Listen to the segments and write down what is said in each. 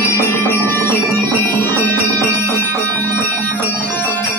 Thank you.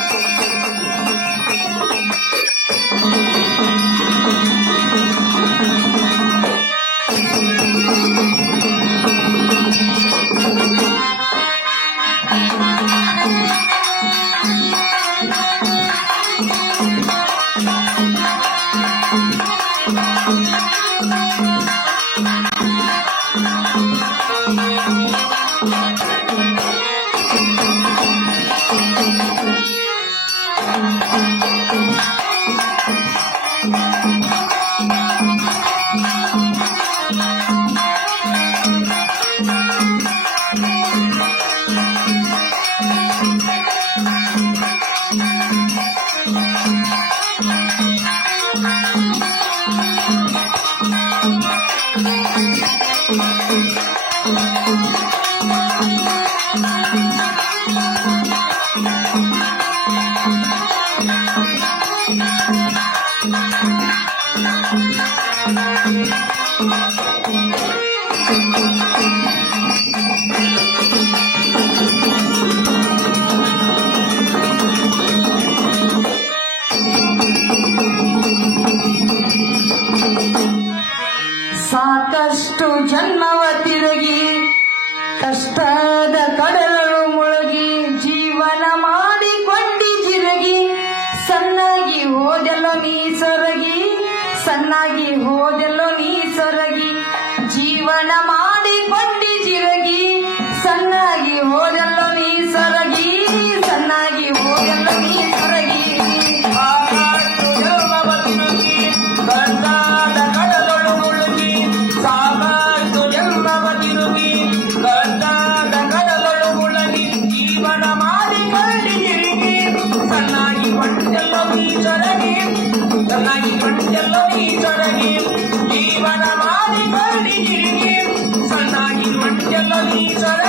ಸಾಕಷ್ಟು ಜನ್ಮವ ತಿರುಗಿ ಕಷ್ಟದ ಕಡಲು ಮುಳುಗಿ ಚೆನ್ನಾಗಿ ಹೋದೆಲ್ಲೋ ನೀ ಸೊರಗಿ ಜೀವನ ಮಾ আমি যারা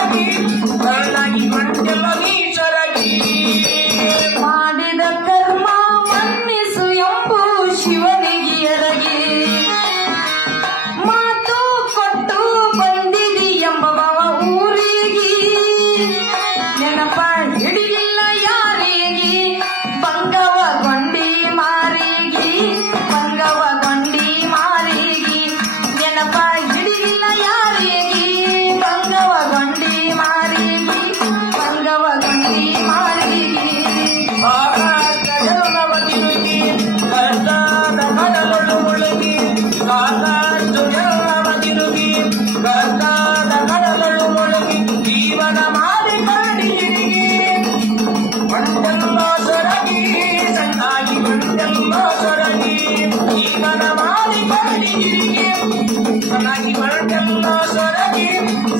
ಸಣ್ಣಾಗಿ ಬಂಟೆಲ್ಲ ಸೊರಗಿ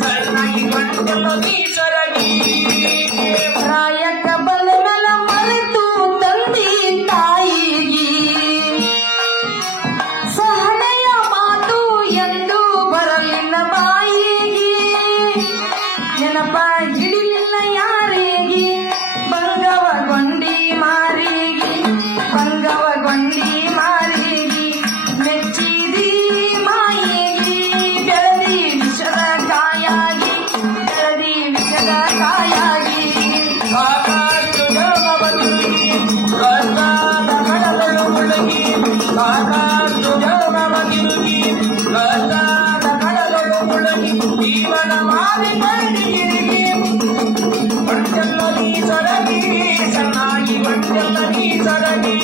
ಸಣ್ಣಾಗಿ ಬಂಟೆಲ್ಲ ನೀರು వంటల్లని సరగి సన్నాయి వంటల్లని సరగి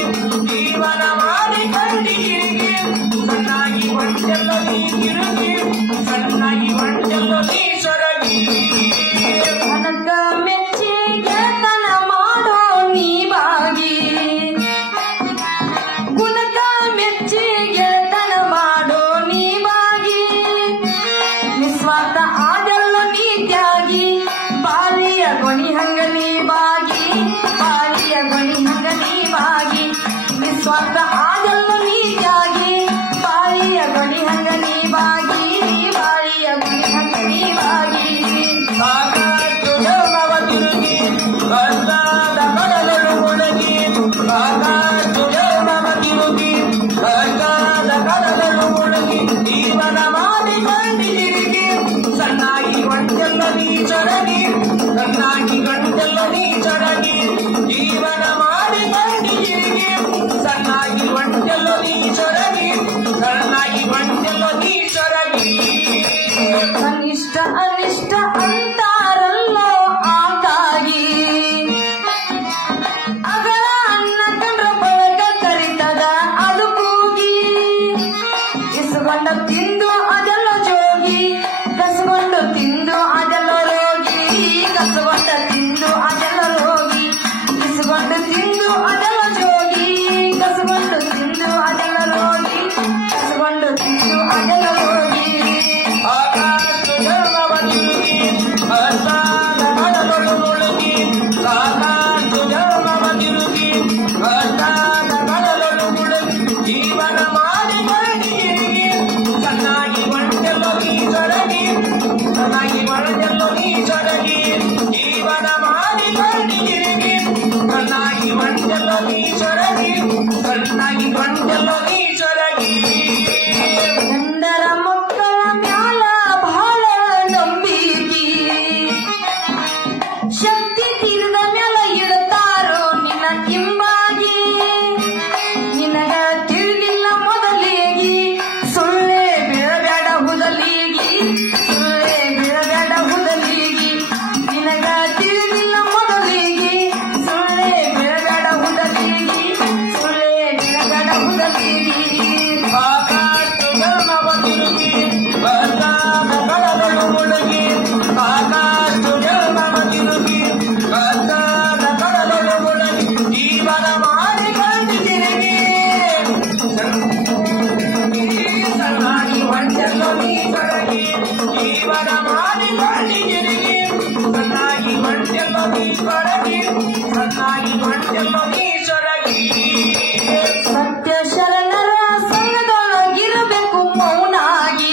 ಸತ್ಯ ಶರಣರ ಸಂಘದೊಳಗಿರಬೇಕು ಮೌನಾಗಿ.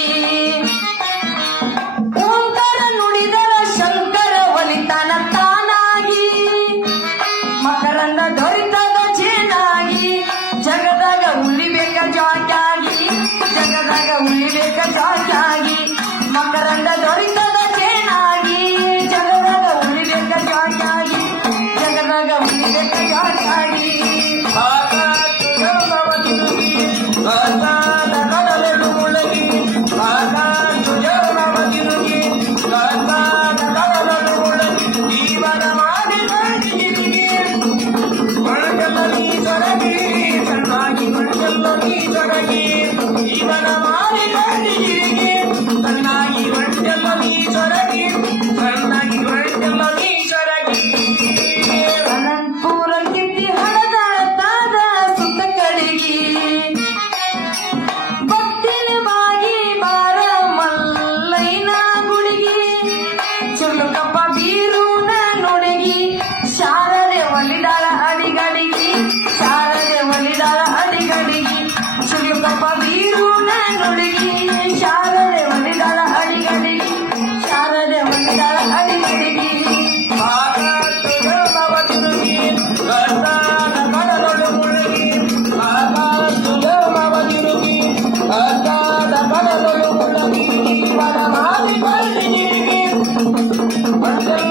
ಓಂಕಾರ ನುಡಿದರ ಶಂಕರ ಒಲಿತನ ತಾನಾಗಿ. ಮಕರಂದ ದೊರಿತದ ಜೇನಾಗಿ. ಜಗದಾಗ ಉಳಿಬೇಕ ಜಾಟಾಗಿ ಜಗದಾಗ ಉಳಿಬೇಕ ಜಾಟಾಗಿ ಮಕರಂದ ದೊರಿತ Bye.